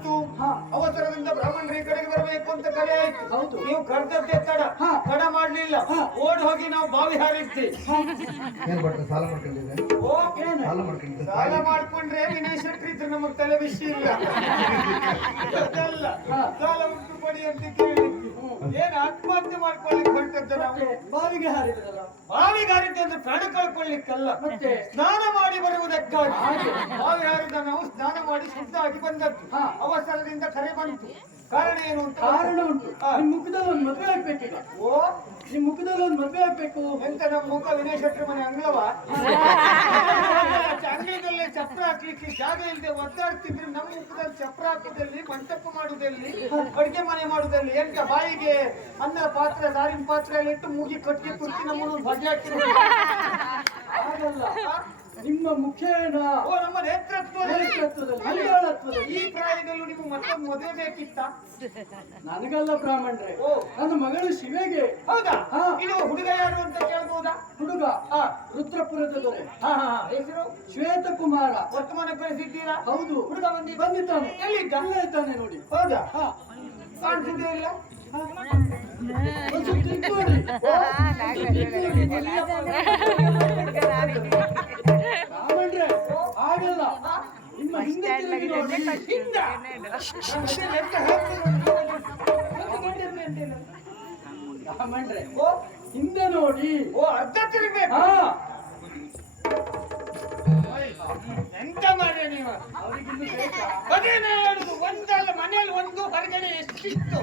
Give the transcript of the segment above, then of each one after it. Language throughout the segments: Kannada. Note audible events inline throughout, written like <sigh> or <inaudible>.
ಮತ್ತು ಅವತರದಿಂದ ಬ್ರಾಹ್ಮಣರು ಈ ಕಡೆಗೆ ಬರಬೇಕು ಅಂತ ಕಲೆ ಆಯ್ತು. ಹೌದು. ನೀವು ಕರ್ತದ್ದೆ ತಡ. ತಡ ಮಾಡ್ಲಿಲ್ಲ. ಓಡ್ ಹೋಗಿ ನಾವು ಬಾವಿ ಹಾರಿದ್ವಿ. ಸಾಲ ಸಾಲ ಮಾಡ್ಕೊಂಡ್ರೆ ವಿನಯ್ ಶೆಟ್ಟಿ ಇದ್ರೆ ನಮಗ್ ತಲೆ ವಿಷಯ ಇಲ್ಲ ಸಾಲ ಉಂಟು ಪಡಿ ಅಂತ ಕೇಳಿದ್ವಿ. ಏನ್ ಆತ್ಮಹತ್ಯೆ ಮಾಡ್ಕೊಳ್ಳಿಕ್ ಹೊರಟದ್ದು ನಾವು? ಬಾವಿಗೆ ಹಾರಿದ್ರಲ್ಲ? ಬಾವಿಗೆ ಹಾರಿದ್ದೆ ಅಂದ್ರೆ ಪ್ರಾಣ ಕಳ್ಕೊಳ್ಳಿಕ್ಕಲ್ಲ. ಸ್ನಾನ ಮಾಡಿ ಬರುವುದಕ್ಕಾಗಿ. ಬಾವಿ ಹಾರಿದ ನಾವು ಮಾಡಿ ಶುದ್ಧ ಆಗಿ ಬಂದದ್ದು. ಅವಸರದಿಂದ ಕರೆ ಬಂತು. ಕಾರಣ ಏನು ಅಂತ ಕಾರಣ ಉಂಟು. ನಿಮ್ ಮುಖದಲ್ಲಿ ಒಂದು ಮದುವೆ ಆಗ್ಬೇಕೀಗ ಓ? ನಿಮ್ ಮುಖದಲ್ಲಿ ಒಂದು ಮದುವೆ ಆಗ್ಬೇಕು. ಎಂತ ನಮ್ಮ ಮುಖ ವಿನಯ ಶೆಟ್ಟಿ ಮನೆ ಅಂಗಳವ? <laughs> ಅಂಗಳದಲ್ಲೇ ಚಪ್ರ ಹಾಕ್ಲಿಕ್ಕೆ ಜಾಗ ಇಲ್ಲದೆ ಒದ್ದಾಡ್ತಿದ್ರೆ. ನಮ್ಮ ಮುಖದಲ್ಲಿ ಚಪ್ರ ಹಾಕುದಲ್ಲಿ ಮಂಟಪ ಮಾಡುದಲ್ಲಿ ಅಡಿಗೆ ಮನೆ ಮಾಡುದಲ್ಲಿ ಎಂತ ಬಾಯಿಗೆ ಅನ್ನ ಪಾತ್ರೆ ದಾರಿನ ಪಾತ್ರೆ ಎಲ್ಲ ಇಟ್ಟು ಮೂಗಿ ಕಟ್ಟಿ ತುರ್ಕಿ ನಮ್ಮನ್ನು ಬಗೆ ಹಾಕಿ ಹಾಗಲ್ಲ. ನಿಮ್ಮ ಮುಖೇನ ಓ ನಮ್ಮ ನೇತೃತ್ವದಲ್ಲಿ ಈ ಪ್ರಾಯದಲ್ಲೂ ನಿಮ್ಗೆ ಮತ್ತೊಂದು ಮದುವೆ ಬೇಕಿತ್ತ? ನನಗಲ್ಲ ಬ್ರಾಹ್ಮಣರೇ. ಓ. ನನ್ನ ಮಗಳು ಶಿವೆಗೆ. ಹೌದಾ? ಹಾ. ಇದು ಹುಡುಗ ಯಾರು ಅಂತ ಕೇಳ್ಬೋದಾ? ಹುಡುಗ. ಹಾ. ರುದ್ರಪುರದ ದೊರೆ. ಹಾ ಹಾ ಹೆಸರು? ಶ್ವೇತಕುಮಾರ ವರ್ತಮಾನ ಕಳಿಸಿದ್ದೀರಾ ಹೌದು. ಹುಡುಗ ಬಂದಿ ಬಂದಿದ್ದಾನೆ. ಎಲ್ಲಿದ್ದ? ಅಲ್ಲೇ ಇದ್ದಾನೆ ನೋಡಿ. ಹೌದಾ? ಹಾ. ಕಾಣಿಸುದೇ ಇಲ್ಲ? ಒಂದು ತಿಳ್ಕೊಳ್ಳಿ. ಹಿಂದೆ ನೋಡಿ ಓ ಹಿಂದೆ ನೋಡಿ. ಓ ಅರ್ಧ ತಿರುಗಬೇಕು ಹಾ. ಎಂತ ಮಾಡಿ ನೀವು? ಹೇಳುದು ಒಂದಲ್ಲ ಮನೆಯಲ್ಲಿ ಒಂದು ಹೊರಗಡೆ ಎಷ್ಟಿತ್ತು?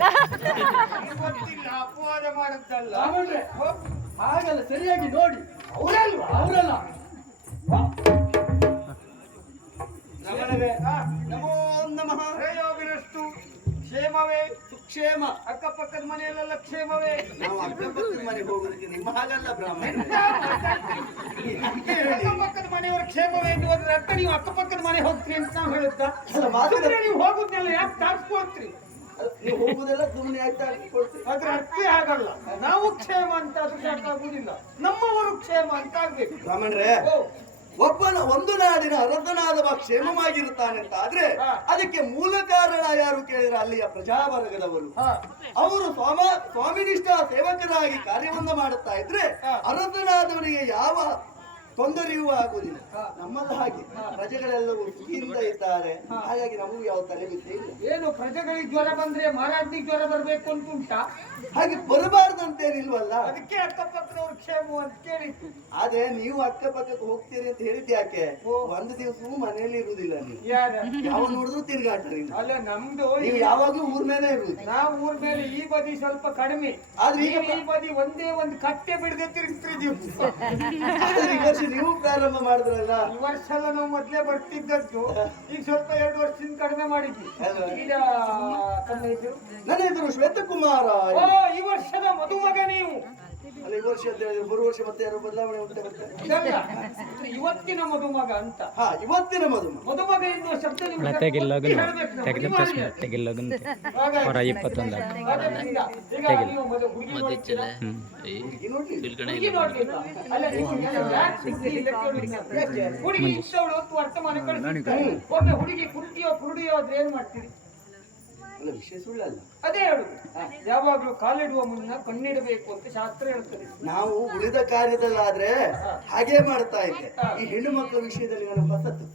ಗೊತ್ತಿಲ್ಲ ಅಪವಾದ ಮಾಡುತ್ತಲ್ಲ. ಹಾಗಲ್ಲ ಸರಿಯಾಗಿ ನೋಡಿ. ಅವ್ರಲ್ವಾ? ಅವರಲ್ಲ. ನಮನವೇ ನಮೋ ನಮಃ. ಶ್ರೇಯೋಗಿರಷ್ಟು ಕ್ಷೇಮವೇ? ಸುಕ್ಷೇಮ. ಅಕ್ಕಪಕ್ಕದ ಮನೆಯಲ್ಲೆಲ್ಲ ಕ್ಷೇಮವೇ? ನಾವು ಅಕ್ಕಪಕ್ಕದ ಮನೆ ಹೋಗೋದಕ್ಕೆ ನಿಮ್ಮ ಹಾಗಲ್ಲ ಬ್ರಾಹ್ಮಣ ಅಕ್ಕಪಕ್ಕದ ಮನೆಯವರ ಕ್ಷೇಮವೇ ಎಂದು ಹೋದ್ರೆ ಅರ್ಥ ನೀವು ಅಕ್ಕಪಕ್ಕದ ಮನೆ ಹೋಗ್ತೀರಿ ಅಂತ ನಾವು ಹೇಳುತ್ತಾ? ಮಾತು- ನೀವು ಹೋಗುದ್ನೆಲ್ಲ ಯಾಕೆ ತಾರ್ಸ್ಕೊಳ್ತೀರಿ ನೀವು ಹೋಗುದೆಲ್ಲ ಸುಮ್ಮನೆ ಆಯ್ತಾ ಅದ್ರ ಅರ್ಥ ಆಗಲ್ಲ ನಾವು ಕ್ಷೇಮ ಅಂತ ಅದ್ರ ಸಾಕಾಗುದಿಲ್ಲ ನಮ್ಮವರು ಕ್ಷೇಮ ಅಂತ ಆಗ್ಬೇಕು. ಬ್ರಾಹ್ಮಣರೇ ಓ. ಒಬ್ಬನ ಒಂದು ನಾಡಿನ ಅರಸನಾದವ ಕ್ಷೇಮವಾಗಿರುತ್ತಾನೆ ಅಂತ ಆದ್ರೆ ಅದಕ್ಕೆ ಮೂಲ ಕಾರಣ ಯಾರು ಕೇಳಿದ್ರೆ ಅಲ್ಲಿಯ ಪ್ರಜಾವರ್ಗದವರು. ಅವರು ಸ್ವಾಮ ಸ್ವಾಮಿನಿಷ್ಠ ಸೇವಕರಾಗಿ ಕಾರ್ಯವನ್ನ ಮಾಡುತ್ತಾ ಇದ್ರೆ ಅರಸನಾದವರಿಗೆ ಅರಸನಾದವನಿಗೆ ಯಾವ ತೊಂದರೆಯೂ ಆಗುವುದಿಲ್ಲ. ನಮ್ಮಲ್ಲ ಹಾಗೆ. ಪ್ರಜೆಗಳೆಲ್ಲವೂ ಸುಖಿಯಿಂದ ಇದ್ದಾರೆ. ಹಾಗಾಗಿ ನಮಗೂ ಯಾವ ತಲೆ ಬಿದ್ದೇ ಇಲ್ಲ. ಏನು ಪ್ರಜೆಗಳಿಗೆ ಜ್ವರ ಬಂದ್ರೆ ಮಹಾರಾಜ್ನಿಗೆ ಜ್ವರ ಬರಬೇಕು ಅಂತ ಉಂಟಾ ಹಾಗೆ ಬರಬಾರ್ದಂತೇನಿಲ್ವಲ್ಲ? ಅದಕ್ಕೆ ಅಕ್ಕಪಕ್ಕದವ್ರು ಕ್ಷೇಮ ಅಂತ ಕೇಳಿ. ಆದ್ರೆ ನೀವು ಅಕ್ಕಪಕ್ಕಕ್ಕೆ ಹೋಗ್ತೀರಿ ಅಂತ ಹೇಳಿದ್ ಯಾಕೆ. ಒಂದು ದಿವಸವೂ ಮನೆಯಲ್ಲಿ ಇರುವುದಿಲ್ಲ ನೀವು. ಯಾರ? ಯಾವ ನೋಡಿದ್ರು ತಿರುಗಾಟ ನೀವು ಅಲ್ಲ ನಮ್ದು ನೀವು ಯಾವಾಗ್ಲೂ ಊರ್ ಮೇಲೆ ಇರುವುದು. ನಾವು ಊರ್ ಮೇಲೆ ಈ ಬದಿ ಸ್ವಲ್ಪ ಕಡಿಮೆ. ಆದ್ರೆ ಈಗ ಈ ಬದಿ ಒಂದೇ ಒಂದು ಕಟ್ಟೆ ಬಿಡದೆ ತಿರುಗ್ತಿದ್ದೀವಿ. ನೀವು ಪ್ರಾರಂಭ ಮಾಡಿದ್ರಲ್ಲ? ಈ ವರ್ಷ ಎಲ್ಲ ನಾವು ಮೊದ್ಲೇ ಬರ್ತಿದ್ದದ್ದು. ಈಗ ಸ್ವಲ್ಪ ಎರಡು ವರ್ಷದಿಂದ ಕಡಿಮೆ ಮಾಡಿದ್ವಿ? ಈಗ ನನ್ನ ಹೆಸರು ಶ್ವೇತಕುಮಾರ. ಓ ಈ ವರ್ಷದ ಮದುಮಗ ನೀವು. ಅಲ್ಲ ಈ ವರ್ಷ ಅಂತ ಹೇಳಿದ್ರೆ ಬರುವ ವರ್ಷ ಮತ್ತೆ ಯಾರು ಬದಲಾವಣೆ ಉಂಟೆ ಇವತ್ತಿನ ಮದುಮಗ ಅಂತ. ಹಾ ಇವತ್ತಿನ ಮದು ಮದುಮಗ. ಎನ್ನುವ ಶಬ್ದ ಹೊರ ಇಪ್ಪತ್ತೊಂದು ಹುಡುಗಿ ಇಷ್ಟವಳು ಹೊತ್ತು ವರ್ತಮಾನ ಕಳಿಸ್ತಾರೆ ಒಮ್ಮೆ ಹುಡುಗಿ ಕುರ್ತಿಯೋ ಕುರುಡಿಯೋ ಆದ್ರೆ ಏನ್ ಮಾಡ್ತೀರಿ? ಅಲ್ಲ ವಿಷಯ ಸುಳ್ಳಲ್ಲ. ಅದೇ ಹೇಳುದು. ಯಾವಾಗ್ಲೂ ಕಾಲಿಡುವ ಮುನ್ನ ಕಣ್ಣಿಡಬೇಕು ಅಂತ ಶಾಸ್ತ್ರ ಹೇಳ್ತದೆ ನಾವು ಉಳಿದ ಕಾರ್ಯದಲ್ಲಾದ್ರೆ ಹಾಗೆ ಮಾಡ್ತಾ ಇದ್ದೆ. ಈ ಹೆಣ್ಣು ಮಕ್ಕಳ ವಿಷಯದಲ್ಲಿ ನಾನು ಹೊಸತು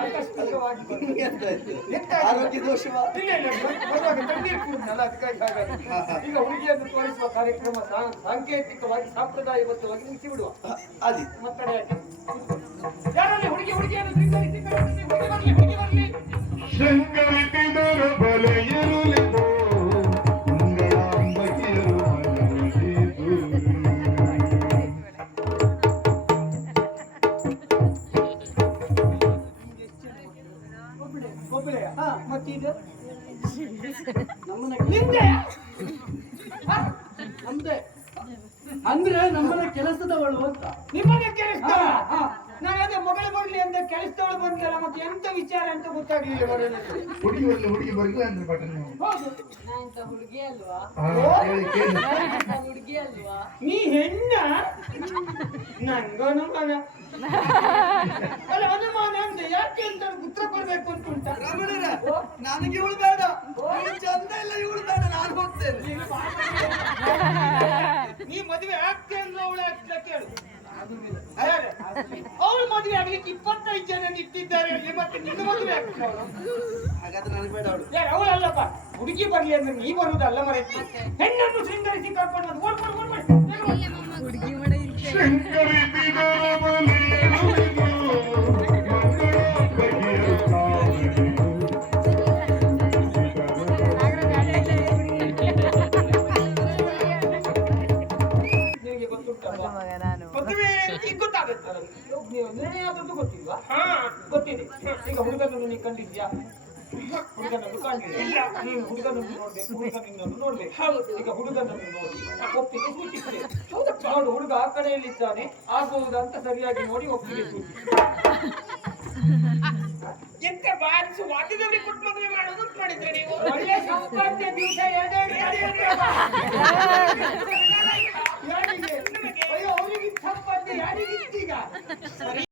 ಆಕಸ್ಮಿಕವಾಗಿ ಬಂತು. ಎಂತ ಆಯ್ತು? ಆರೋಗ್ಯ ದೋಷವಾ. ಈಗ ಹುಡುಗಿಯನ್ನು ತೋರಿಸುವ ಕಾರ್ಯಕ್ರಮ ಸಾಂಕೇತಿಕವಾಗಿ ಸಾಂಪ್ರದಾಯಬದ್ಧವಾಗಿ ಮುಗಿಸಿ ಬಿಡುವ ಅದಿ ಮತ್ತೆ ಹುಡುಗಿ ಹುಡುಗಿಯನ್ನು ಹುಡುಗಿ ಬರಲಿ ಹುಡುಗಿ ಬರ್ಲಿ. ನಿಂದೆ ನಮ್ದೆ ಅಂದ್ರೆ ನಮ್ಮನ್ನ ಕೆಲಸದವಳು ಅಂತ. ನಿಮ್ಮನೆ ಕೆಲಸ. ನಾನು ಅದೇ ಮಗಳು ಬರ್ಲಿ ಅಂತ ಕೆಲಸದವಳು ಬಂದಲ್ಲ ಮತ್ತೆ ಎಂತ ವಿಚಾರ ಅಂತ ಗೊತ್ತಾಗ್ಲಿಲ್ಲ. ಹುಡುಗಿ ಬರ್ಲಿ ಹುಡುಗಿ ಬರ್ಲಿ ಅಂದ್ರೆ ಬಟನ್ ನೀವು ಹೌದು ನಾನಂತ ಹುಡುಗಿ ಅಲ್ವಾ? ಹೇಳಿ ಹುಡುಗಿ ಅಲ್ವಾ? ನೀ ಹೆಣ್ಣ? ನಂಗನು ಅನುಮಾನ ಅಲ್ಲ ಅನುಮಾನ ಅಂದ್ರೆ ಯಾಕೆ ಅಂತ ಉತ್ತರ ಕೊಡ್ಬೇಕು ಅಂತ ಉಂಟಾ? ರಮಣರೇ, ನನಗೆ ಇವಳು ಬೇಡ. ಚಂದ ಇಲ್ಲ ಇವಳು ಬೇಡ ನಾನು ಹೋಗ್ತೇನೆ. ಕೇಳು? ಅವಳು ಮದುವೆ ಆಗ್ಲಿಕ್ಕೆ ಇಪ್ಪತ್ತೈದು ಜನ ನಿಂತಿದ್ದಾರೆ. ಅಲ್ಲಿ ಮತ್ತೆ ನಿನ್ನ ಮದುವೆ ಹಾಗಾದ್ರೆ ನನಗೆ ಬೇಡ ಅವಳು. ಯಾರು ಅವಳಲ್ಲಪ್ಪ ಹುಡುಗಿ ಬರ್ಲಿ ಅಂದ್ರೆ ನೀ ಬರುವುದಲ್ಲ ಮರೆ. ಹೆಣ್ಣನ್ನು ಶೃಂಗರಿಸಿ ಕರ್ಕೊಂಡು ಓಡ್ ಓಡ್ ನಿರ್ಣಯ ಆದದ್ದು ಗೊತ್ತಿಲ್ವಾ? ಗೊತ್ತಿದೆ. ಈಗ ಹುಡುಗನನ್ನು ನೀನು ಕಂಡಿದ್ಯಾ? ಹುಡುಗನನ್ನು ಕಂಡಿಲ್ಲ ನೀನು ಹುಡುಗನನ್ನು ನೋಡ್ಬೇಕು ಹುಡುಗ ನಿನ್ನನ್ನು ನೋಡ್ಬೇಕು. ಈಗ ಹುಡುಗನನ್ನು ನೋಡಿ. ಒಪ್ಪಿಗೆ ಸೂಚಿಸಿದೆ. ನೋಡು ಹುಡುಗ ಆ ಕಡೆಯಲ್ಲಿದ್ದಾನೆ ಆಗ್ಬಹುದಾ ಅಂತ ಸರಿಯಾಗಿ ನೋಡಿ ಒಪ್ಪಿಗೆ ಸೂಚಿಸಿದೆ. ಎಂತ ಬಾರಿಸು ವಾದ್ಯದವರಿಗೆ ಕೊಟ್ಟು ಮದುವೆ ಮಾಡೋದು ಅಂತ ಮಾಡಿದ್ರೆ ನೀವು? ಒಳ್ಳೆ ಸಂಪಾದ್ಯ ದಿವಸ ಯಾರಿಗೆ ಯಾರಿಗೆ? ಅಯ್ಯೋ ಅವರಿಗೆ ಸಂಪಾದ್ಯ ಯಾರಿಗಿತ್ತೀಗ?